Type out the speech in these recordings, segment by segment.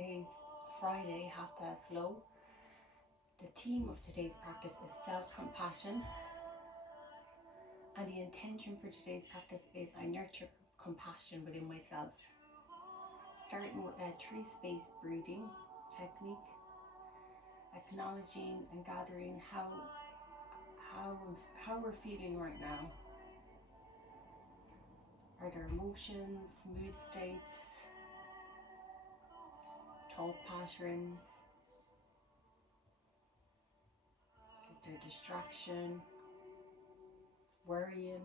today's Friday Hatha flow. The theme of today's practice is self-compassion, and the intention for today's practice is I nurture compassion within myself, starting with a 3-space breathing technique, acknowledging and gathering how we're feeling right now. Are there emotions, mood states, thought patterns? Is there distraction, worrying?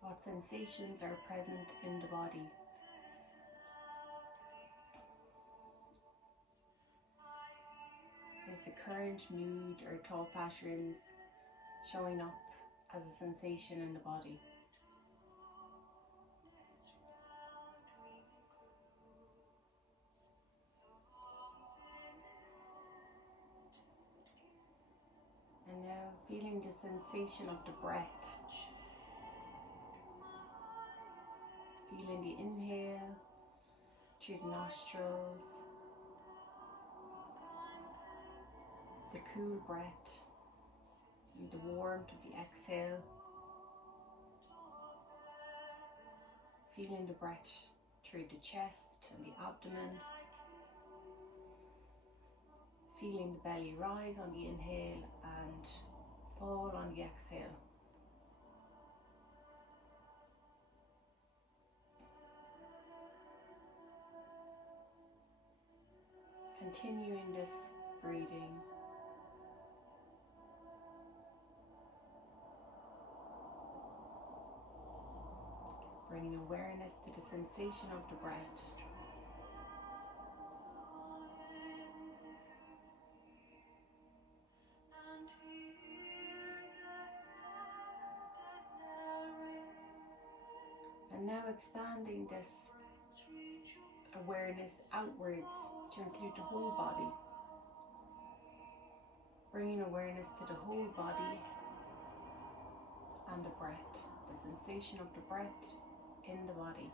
What sensations are present in the body? Is the current mood or thought patterns showing up as a sensation in the body? And now feeling the sensation of the breath. Feeling the inhale through the nostrils, the cool breath, and the warmth of the exhale. Feeling the breath through the chest and the abdomen. Feeling the belly rise on the inhale and fall on the exhale. Continuing this breathing. Bringing awareness to the sensation of the breath. And now expanding this awareness outwards to include the whole body. Bringing awareness to the whole body and the breath, the sensation of the breath in the body.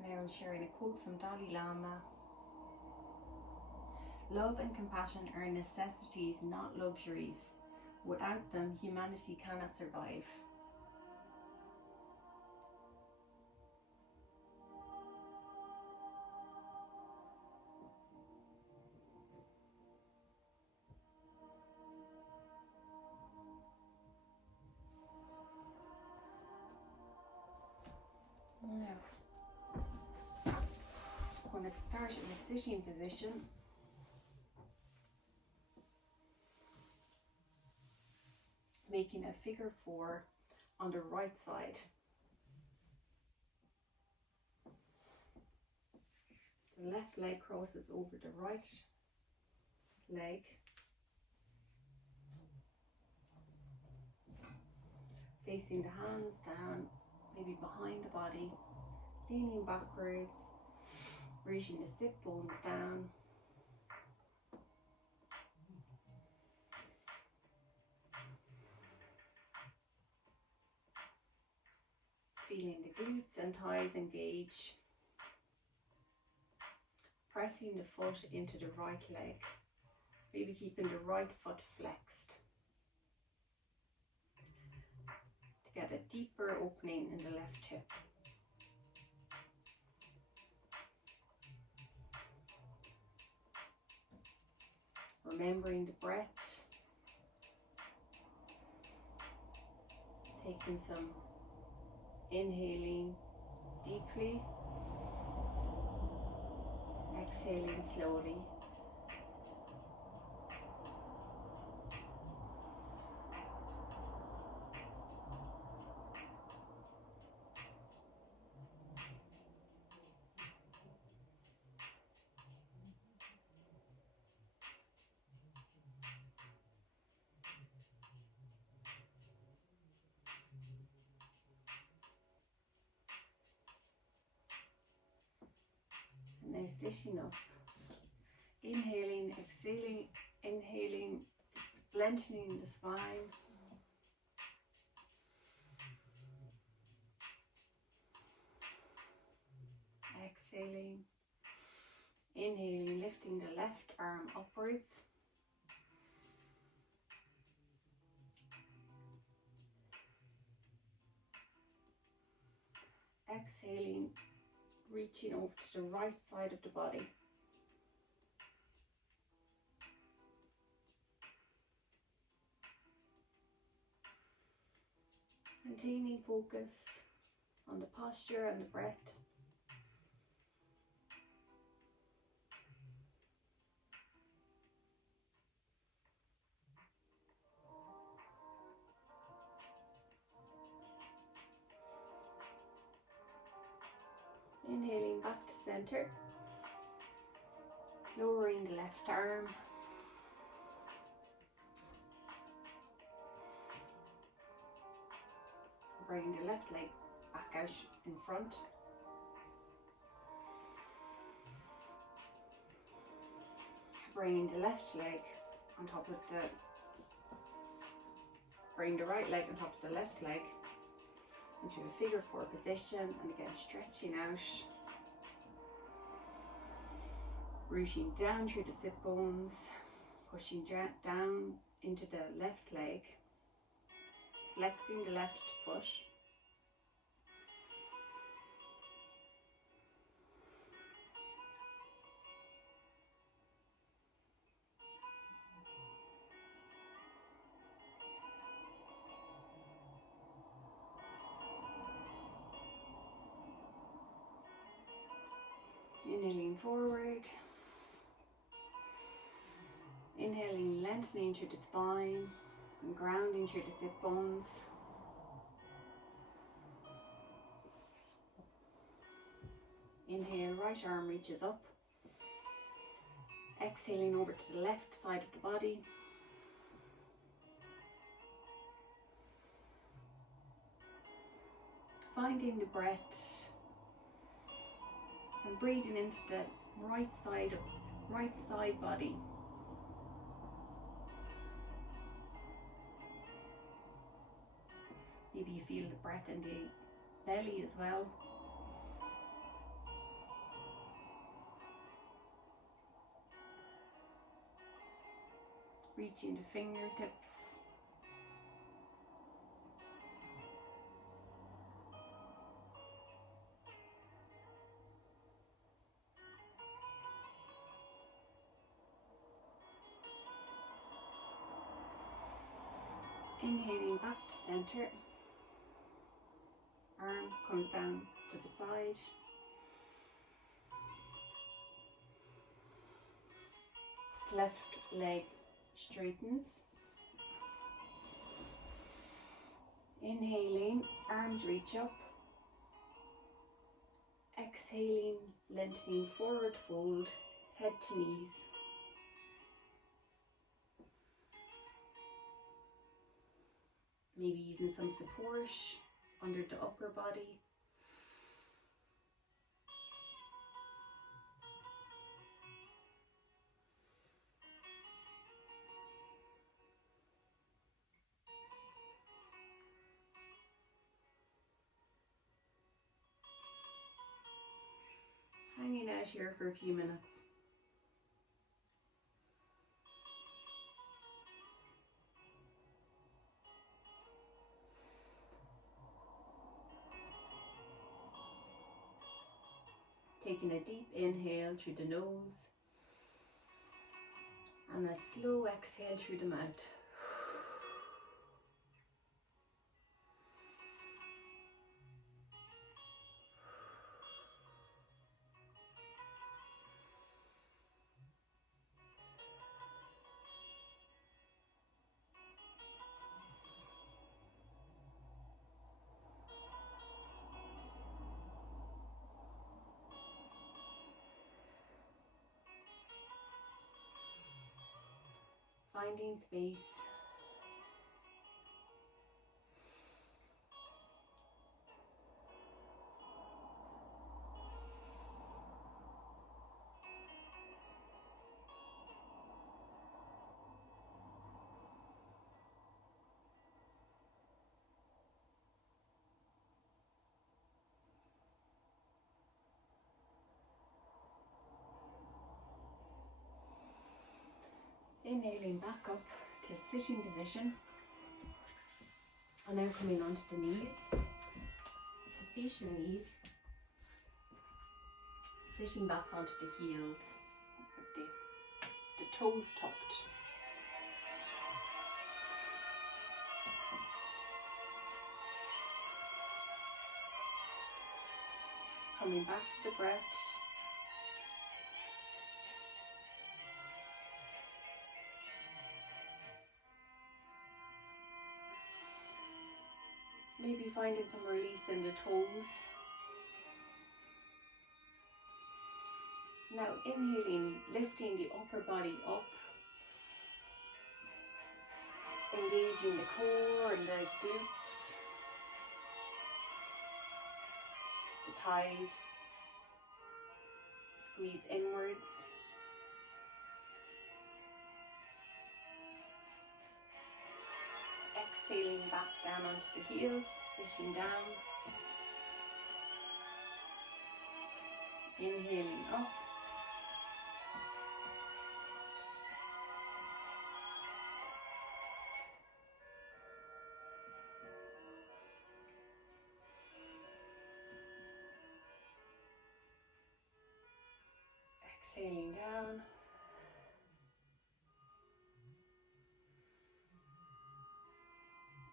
Now I'm sharing a quote from Dalai Lama. Love and compassion are necessities, not luxuries. Without them, humanity cannot survive. Now, I'm going to start in a sitting position. Making a figure 4 on the right side. The left leg crosses over the right leg. Placing the hands down, maybe behind the body, leaning backwards, reaching the sit bones down. Feeling the glutes and thighs engage. Pressing the foot into the right leg. Maybe keeping the right foot flexed. To get a deeper opening in the left hip. Remembering the breath. Taking some inhaling deeply, exhaling slowly. sitting up. Inhaling, exhaling, inhaling, lengthening the spine. Exhaling, inhaling, lifting the left arm upwards. Exhaling, reaching over to the right side of the body. Maintaining focus on the posture and the breath. Inhaling back to center, lowering the left arm, bringing the left leg back out in front, bringing the left leg on top of bring the right leg on top of the left leg into a figure four position, and again stretching out, rooting down through the sit bones, pushing down into the left leg, flexing the left foot, inhaling forward, inhaling, lengthening through the spine and grounding through the sit bones. Inhale, right arm reaches up. Exhaling over to the left side of the body. Finding the breath and breathing into the right side body. Maybe you feel the breath in the belly as well. Reaching the fingertips. Inhaling back to center. Arm comes down to the side. Left leg straightens. Inhaling, arms reach up. Exhaling, lengthening forward fold, head to knees. Maybe using some support under the upper body. Hanging out here for a few minutes. Taking a deep inhale through the nose and a slow exhale through the mouth. Finding space. Inhaling back up to sitting position. And now coming onto the knees, the feet and knees, sitting back onto the heels, the toes tucked. Coming back to the breath. Maybe finding some release in the toes. Now inhaling, lifting the upper body up, engaging the core and the glutes, the thighs, squeeze inwards. Exhaling back down onto the heels, sitting down. Inhaling up. Exhaling down.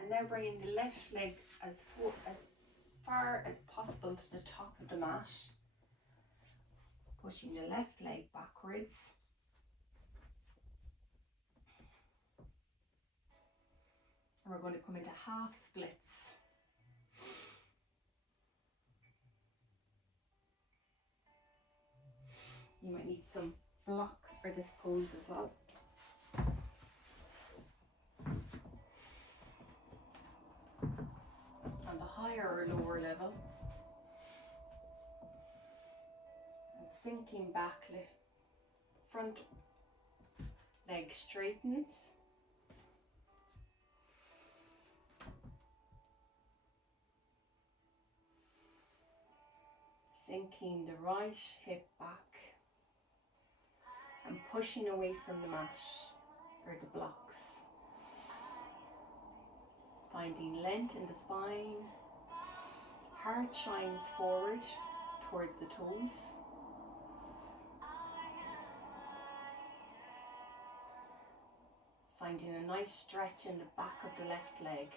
And now bringing the left leg as far as possible to the top of the mat. Pushing the left leg backwards. And we're going to come into half splits. You might need some blocks for this pose as well. On the higher or lower level. And sinking back, front leg straightens. Sinking the right hip back and pushing away from the mat or the blocks. Finding length in the spine. Heart shines forward towards the toes. Finding a nice stretch in the back of the left leg.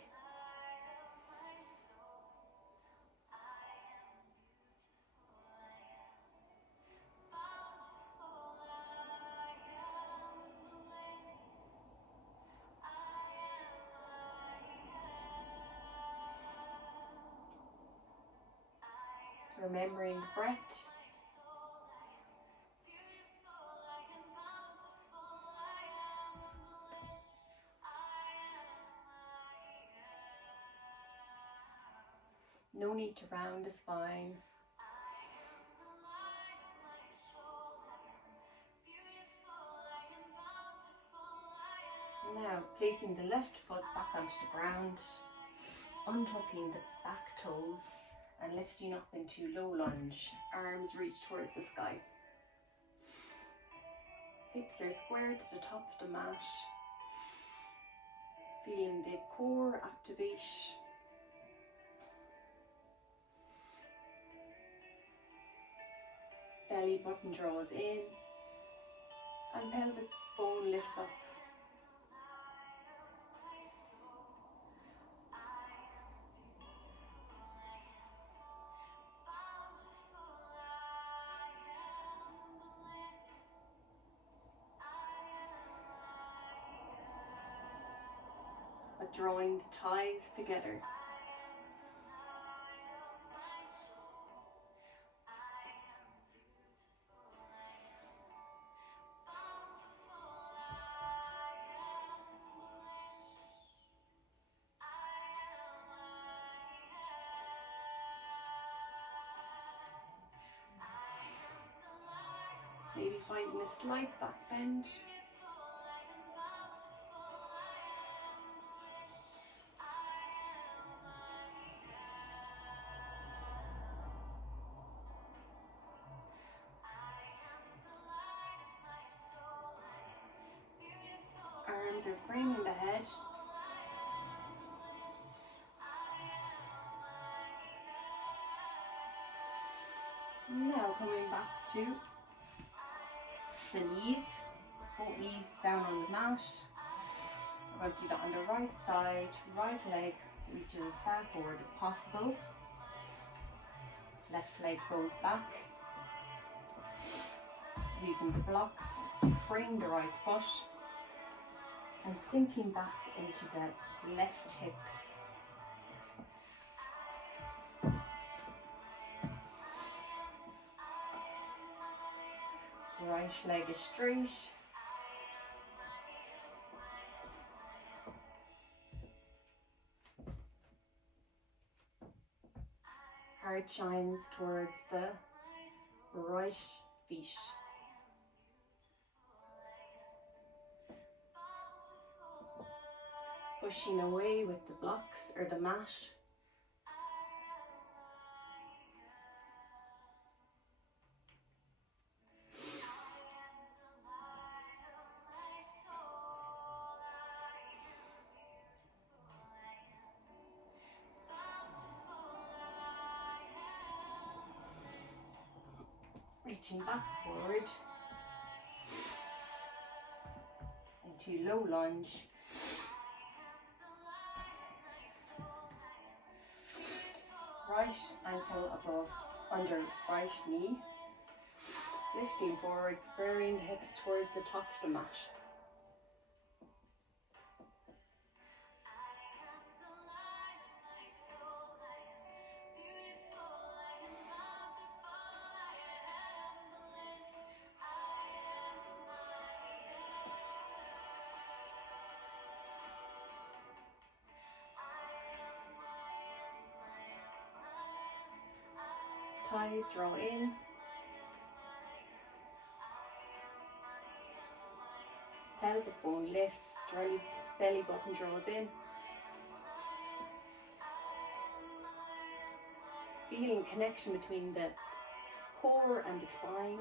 Remembering the breath. No need to round the spine. Now placing the left foot back onto the ground, untucking the back toes and lifting up into low lunge. Arms reach towards the sky. Hips are squared to the top of the mat. Feeling the core activate. Belly button draws in and pelvic bone lifts up. Drawing the thighs together. Maybe finding a slight back bend. are framing the head. Now coming back to the knees, both knees down on the mat. We're going to do that on the right side. Right leg reaches as far forward as possible. Left leg goes back. Using the blocks, frame the right foot and sinking back into the left hip. Right leg is straight. Heart shines towards the right feet. Pushing away with the blocks or the mat. Reaching back forward into low lunge. Right ankle above under right knee. Lifting forward, squaring the hips towards the top of the mat. Thighs draw in. Pelvic bone lifts, belly button draws in. Feeling connection between the core and the spine.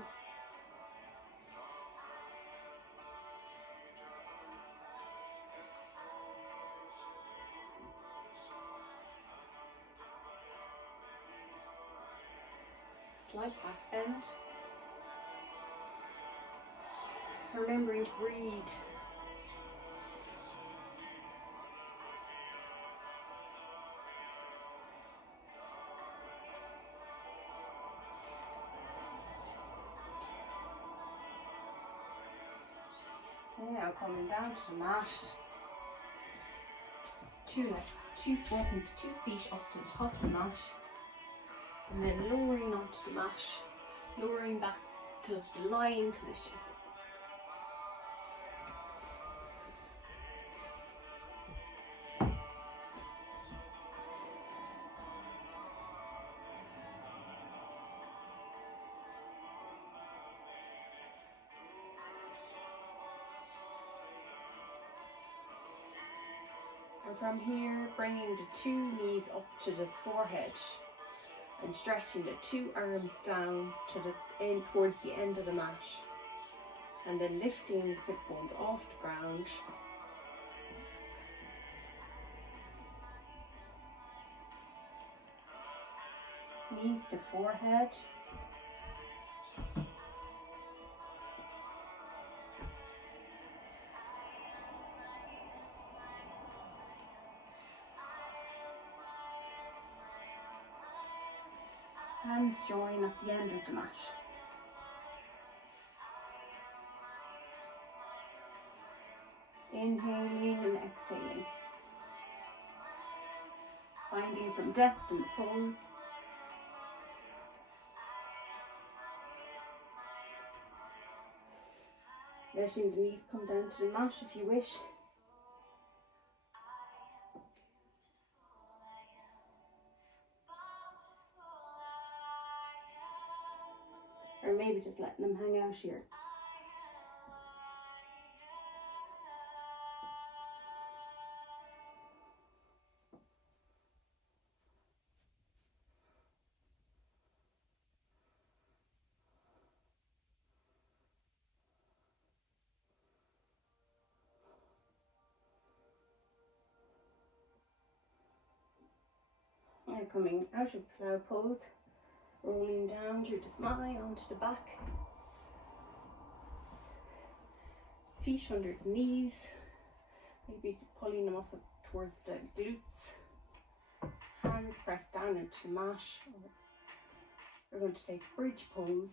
Slight back bend. Remembering to breathe. And now coming down to the mat. Two feet up to the top of the mat. And then lowering onto the mat. Lowering back to the lying position. And from here, bringing the two knees up to the forehead and stretching the two arms down to the end, towards the end of the mat. And then lifting the sit bones off the ground. Knees to forehead. Hands join at the end of the mat. Inhaling and exhaling. Finding some depth in the pose. Letting the knees come down to the mat if you wish. Or maybe just letting them hang out here. Forehead coming out of plow pose, rolling down through the spine onto the back. Feet under the knees, maybe pulling them up towards the glutes. Hands pressed down into the mat. We're going to take bridge pose.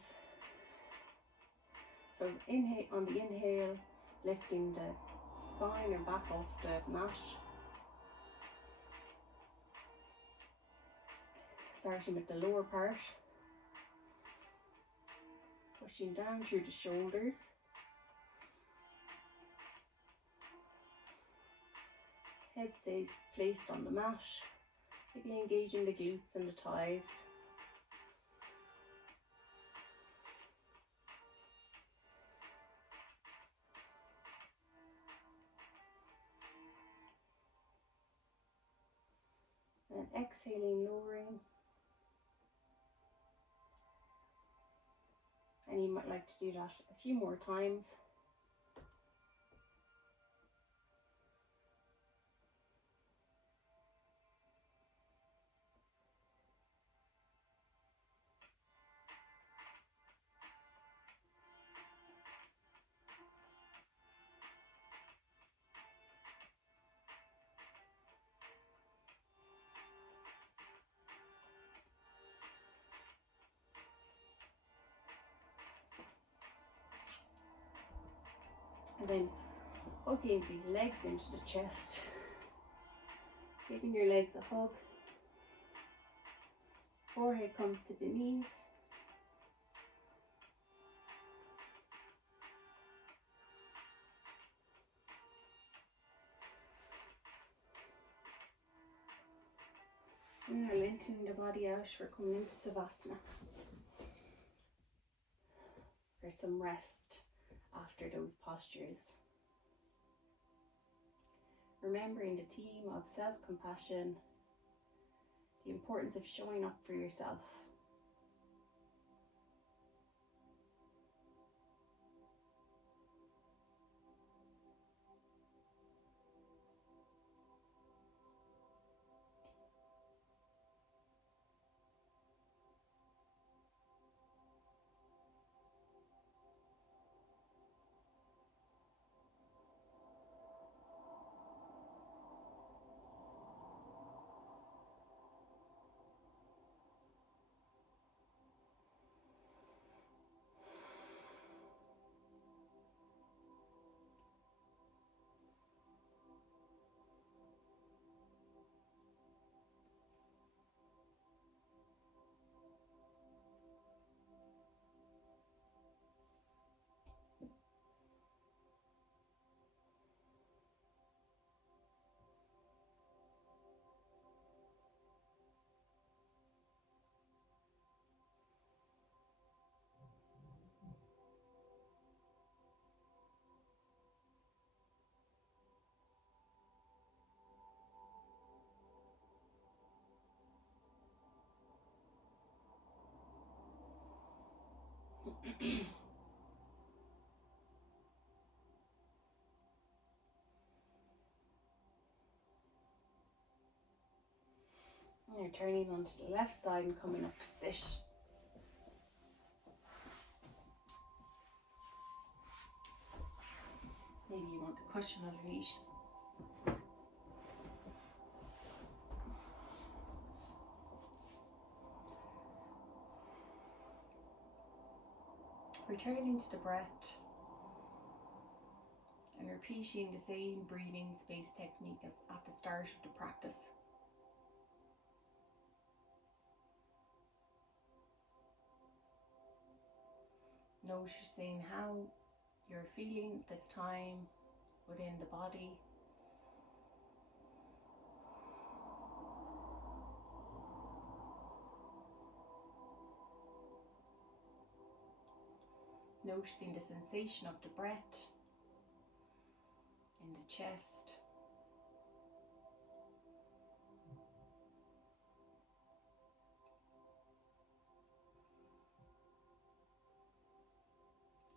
So inhale, on the inhale, lifting the spine or back off the mat. Starting with the lower part. Pushing down through the shoulders. Head stays placed on the mat, maybe engaging the glutes and the thighs. And exhaling, lowering. And you might like to do that a few more times. And then hugging the legs into the chest, giving your legs a hug. Forehead comes to the knees. And now lengthening the body out, we're coming into Savasana for some rest after those postures. Remembering the theme of self-compassion, the importance of showing up for yourself. And you're turning onto the left side and coming up to sit. Maybe you want a cushion underneath. Returning to the breath and repeating the same breathing space technique as at the start of the practice. Noticing how you're feeling this time within the body. Noticing the sensation of the breath in the chest.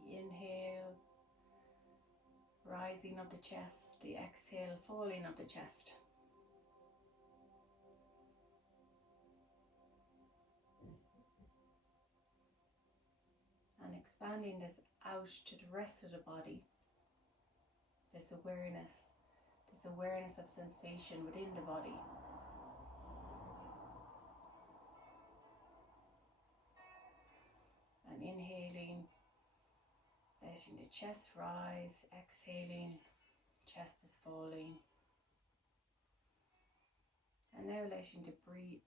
The inhale, rising of the chest, the exhale, falling of the chest. expanding this out to the rest of the body. This awareness of sensation within the body. And inhaling, letting the chest rise, exhaling, chest is falling. And now letting the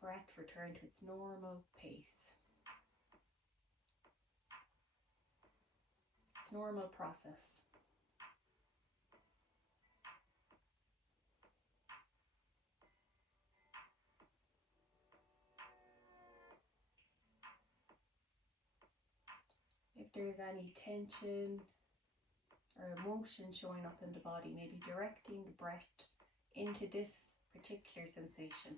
breath return to its normal pace. Its normal process. If there's any tension or emotion showing up in the body, maybe directing the breath into this particular sensation.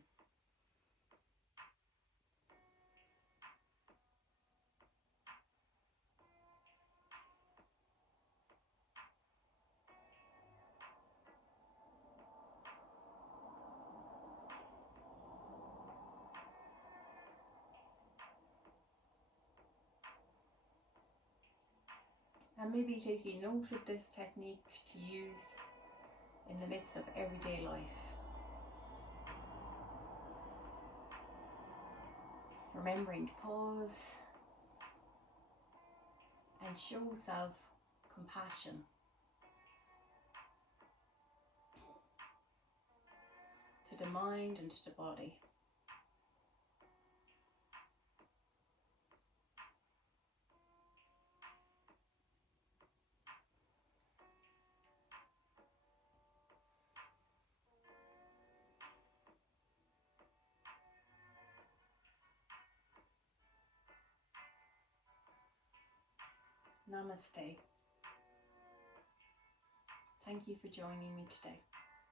And maybe taking note of this technique to use in the midst of everyday life. Remembering to pause and show self-compassion to the mind and to the body. Namaste. Thank you for joining me today.